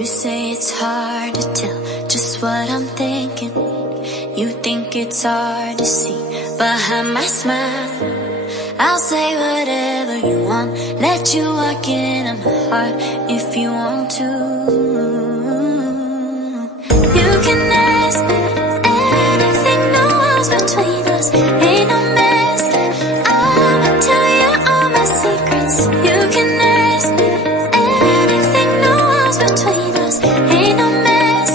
You say it's hard to tell just what I'm thinking. You think it's hard to see behind my smile. I'll say whatever you want, let you walk into my heart if you want to. You can ask me anything, no walls between us, ain't no mess. I'ma tell you all my secrets. You can ask me anything, no walls between us, ain't no mess.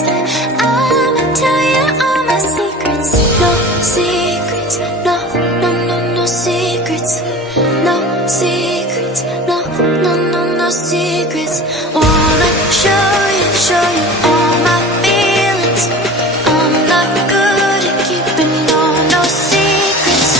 I'ma tell you all my secrets. No secrets, no, no, no, no secrets. No secrets, no, no, no, no secrets. Wanna show you all my feelings. I'm not good at keeping no secrets.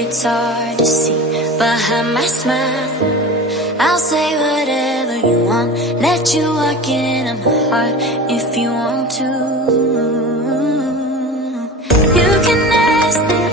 It's hard to see behind my smile. I'll say whatever you want, let you walk into my heart if you want to. You can ask me